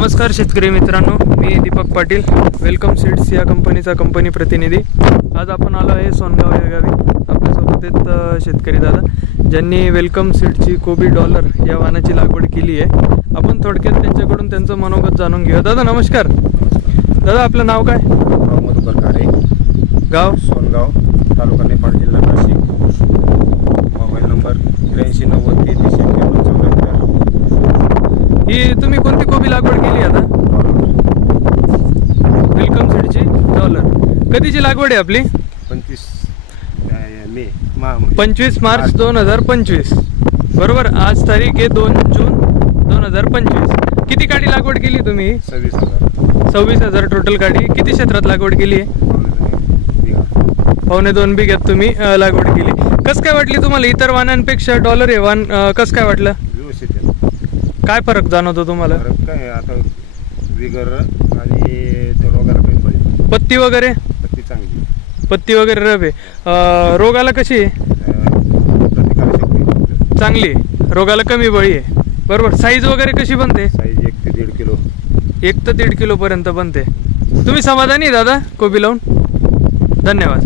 नमस्कार शेतकरी मित्रांनो, मी दीपक पाटील, वेलकम सीड्स या कंपनीचा कंपनी प्रतिनिधी। आज आपण आलो आहे सोनगाव या गावी। आपल्यासोबत आहेत शेतकरी दादा ज्यांनी वेलकम सीड्सची कोबी डॉलर या वाहनाची लागवड केली आहे। आपण थोडक्यात त्यांच्याकडून त्यांचं मनोगत जाणून घेऊया। दादा नमस्कार। दादा आपलं नाव काय? मधुकर कारे, गाव सोनगाव, तालुका नेपाळ, जिल्हा नाशिक। Mobile number 8390339174। ही तुम्ही कोणती कोबी लागवड केली आता? वेलकम सीडची डॉलर। कधीची लागवड आहे आपली? 25 मार्च 2025 बरोबर। आज तारीख आहे 2 जून 2025। किती गाडी लागवड केली तुम्ही? 26,000 टोटल गाडी। किती क्षेत्रात लागवड केली आहे? 2.25 बिघ्यात तुम्ही लागवड केली। कसं काय वाटली तुम्हाला इतर वाहनांपेक्षा डॉलर हे वाहन कसं काय वाटलं? काय फरक जाणवतो तुम्हाला? काय आता विगर आणि रोगाला काही पडली, पत्ती वगैरे? पत्ती चांगली, पत्ती वगैरे रवे। रोगाला कशी आहे? प्रतिकारशक्ती चांगली, रोगाला कमी बळी आहे बरोबर। साईज वगैरे कशी बनते? साईज 1 ते 1.5 किलो, 1 ते 1.5 किलो पर्यंत बनते। तुम्ही समाधानी दादा कोबी लावून? धन्यवाद।